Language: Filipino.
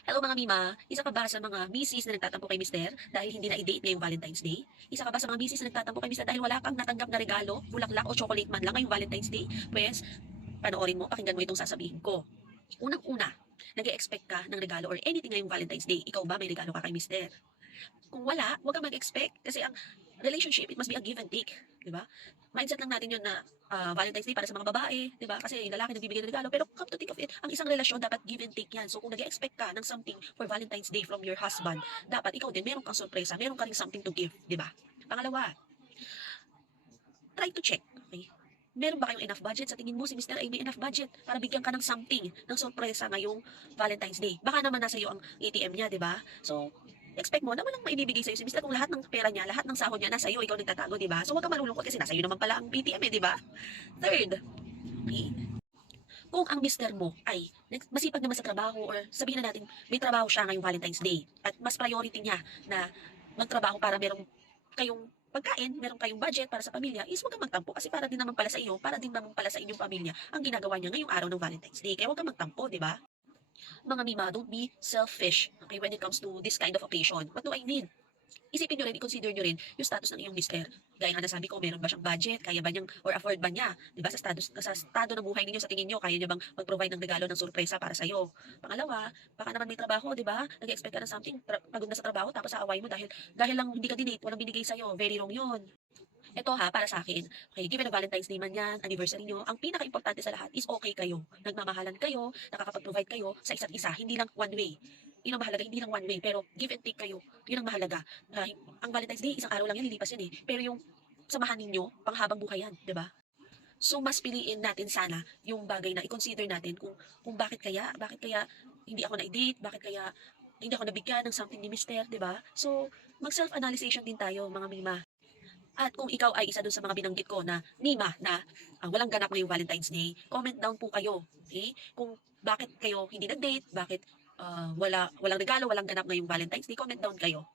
Hello mga Mima, isa ka ba sa mga misis na nagtatampo kay Mister dahil hindi na i-date ngayong Valentine's Day? Isa ka ba sa mga misis na nagtatampo kay Mister dahil wala kang natanggap na regalo, bulaklak o chocolate man lang ngayong Valentine's Day? Pues, panoorin mo, pakinggan mo itong sasabihin ko. Unang-una, nag expect ka ng regalo or anything ngayong Valentine's Day. Ikaw ba may regalo ka kay Mister? Kung wala, huwag kang mag-expect kasi ang relationship, it must be a give and take. Di ba? Mindset lang natin yun na ah, Valentine's Day para sa mga babae, di ba? Kasi yung lalaki nagbibigay ng regalo. Pero come to think of it, ang isang relasyon dapat give and take yan. So kung nag expect ka ng something for Valentine's Day from your husband, dapat ikaw din meron kang sorpresa, meron ka rin something to give, di ba? Pangalawa, try to check, okay? Meron ba kayong enough budget? Sa tingin mo, si Mr. ay may enough budget para bigyan ka ng something, ng sorpresa ngayong Valentine's Day. Baka naman nasa iyo ang ATM niya, di ba? So, expect mo na walang maibibigay sa'yo si Mr. kung lahat ng pera niya, lahat ng sahod niya nasa iyo, ikaw nagtatago, di ba? So, huwag kang malulungkot kasi nasa iyo naman pala ang ATM, eh, di ba? Third, okay, kung ang mister mo ay masipag naman sa trabaho or sabihin na natin may trabaho siya ngayong Valentine's Day at mas priority niya na magtrabaho para merong kayong pagkain, meron kayong budget para sa pamilya, is huwag kang magtampo kasi para din naman pala sa iyo, para din naman pala sa inyong pamilya ang ginagawa niya ngayong araw ng Valentine's Day. Kaya huwag kang magtampo, di ba? Mga mima, don't be selfish okay, when it comes to this kind of occasion. What do I need? Isipin nyo rin, i-consider nyo rin yung status ng iyong mister. Gaya nga nasabi ko, meron ba siyang budget? Kaya ba niyang, or afford ba niya? Di ba, sa status, sa estado ng buhay ninyo, sa tingin nyo, kaya niya bang mag-provide ng regalo ng sorpresa para sa'yo? Pangalawa, baka naman may trabaho, di ba? Nag-expect ka ng something, pagod na sa trabaho, tapos aaway mo dahil, dahil lang hindi ka dinate, walang binigay sa'yo. Very wrong yun. Ito ha, para sa akin, okay, given na Valentine's Day man yan, anniversary nyo, ang pinaka-importante sa lahat is okay kayo. Nagmamahalan kayo, nakakapag-provide kayo sa isa't isa, hindi lang one way. Yun ang mahalaga, hindi lang one way, pero give and take kayo. Yun ang mahalaga. Ah, ang Valentine's Day, isang araw lang yan, lilipas yan eh. Pero yung samahan ninyo, panghabang buhay yan, di ba? So, mas piliin natin sana yung bagay na i-consider natin kung, kung bakit kaya, bakit kaya hindi ako na-date, bakit kaya hindi ako nabigyan ng something ni Mister, di ba? So, mag-self-analyzation din tayo, mga mima. At kung ikaw ay isa dun sa mga binanggit ko na Mima na ah, walang ganap ngayong Valentine's Day, comment down po kayo. Okay? Kung bakit kayo hindi nag-date, bakit ah, wala walang regalo, walang ganap ngayong Valentine's Day, comment down kayo.